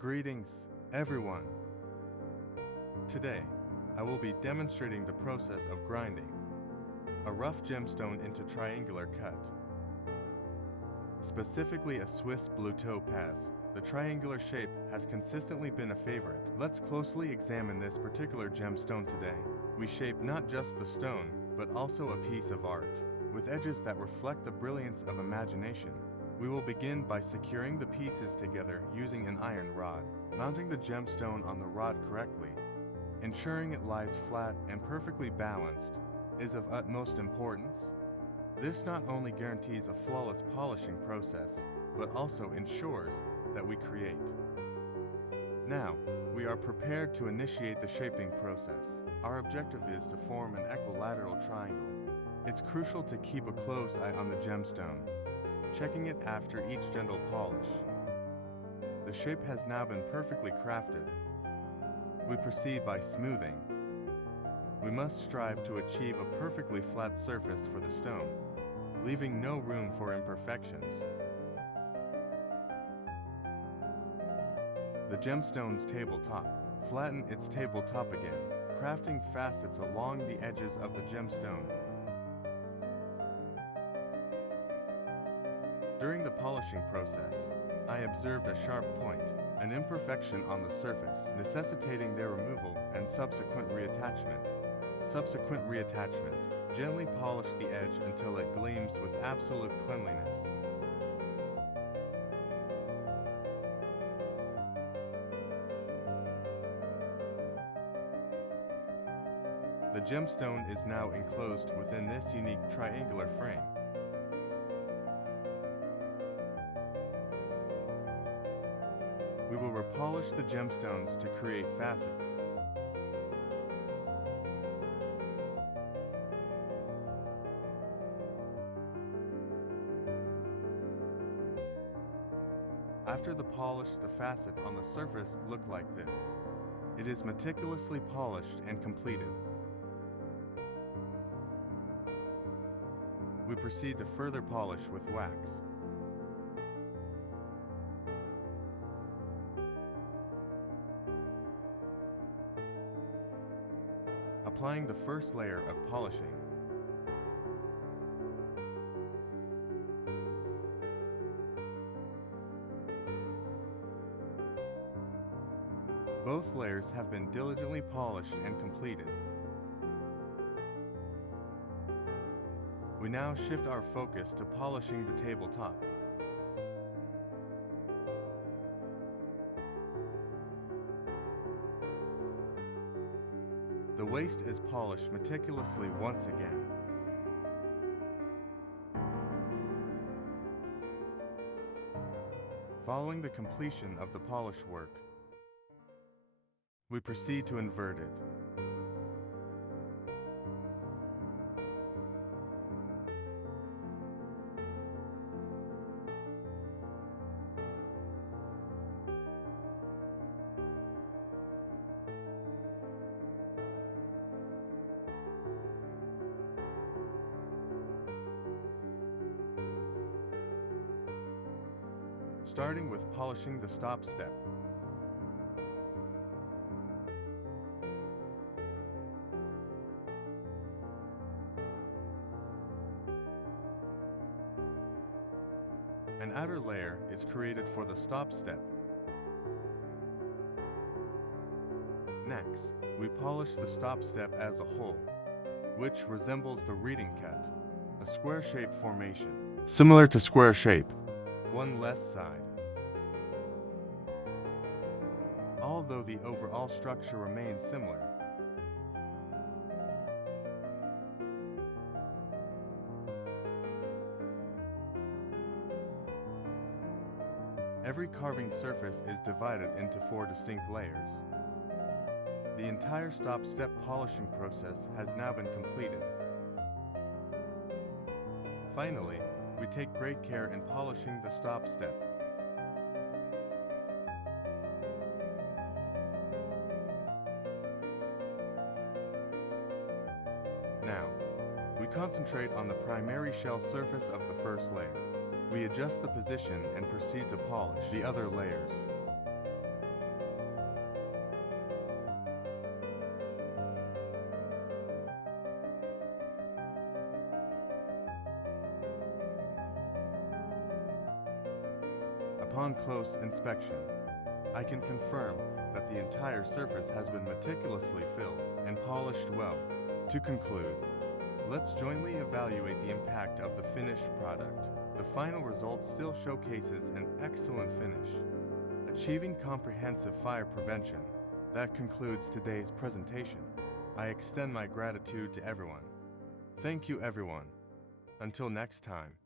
Greetings, everyone. Today, I will be demonstrating the process of grinding a rough gemstone into triangular cut. Specifically a Swiss blue topaz, the triangular shape has consistently been a favorite. Let's closely examine this particular gemstone today. We shape not just the stone, but also a piece of art, with edges that reflect the brilliance of imagination. We will begin by securing the pieces together using an iron rod. Mounting the gemstone on the rod correctly, ensuring it lies flat and perfectly balanced, is of utmost importance. This not only guarantees a flawless polishing process, but also ensures that we create. Now, we are prepared to initiate the shaping process. Our objective is to form an equilateral triangle. It's crucial to keep a close eye on the gemstone, checking it after each gentle polish. The shape has now been perfectly crafted. We proceed by smoothing. We must strive to achieve a perfectly flat surface for the stone, leaving no room for imperfections. The gemstone's tabletop. Flatten its tabletop again, crafting facets along the edges of the gemstone. During the polishing process, I observed a sharp point, an imperfection on the surface, necessitating their removal and subsequent reattachment. Gently polish the edge until it gleams with absolute cleanliness. The gemstone is now enclosed within this unique triangular frame. We will repolish the gemstones to create facets. After the polish, the facets on the surface look like this. It is meticulously polished and completed. We proceed to further polish with wax. Applying the first layer of polishing. Both layers have been diligently polished and completed. We now shift our focus to polishing the tabletop. The waist is polished meticulously once again. Following the completion of the polish work, we proceed to invert it. Starting with polishing the stop step. An outer layer is created for the stop step. Next, we polish the stop step as a whole, which resembles the reading cut, a square-shaped formation. Similar to square shape, one less side. Although the overall structure remains similar. Every carving surface is divided into 4 distinct layers. The entire stop step polishing process has now been completed. Finally, we take great care in polishing the stop step. Now, we concentrate on the primary shell surface of the first layer. We adjust the position and proceed to polish the other layers. Upon close inspection, I can confirm that the entire surface has been meticulously filled and polished well. To conclude, let's jointly evaluate the impact of the finished product. The final result still showcases an excellent finish, achieving comprehensive fire prevention. That concludes today's presentation. I extend my gratitude to everyone. Thank you, everyone. Until next time.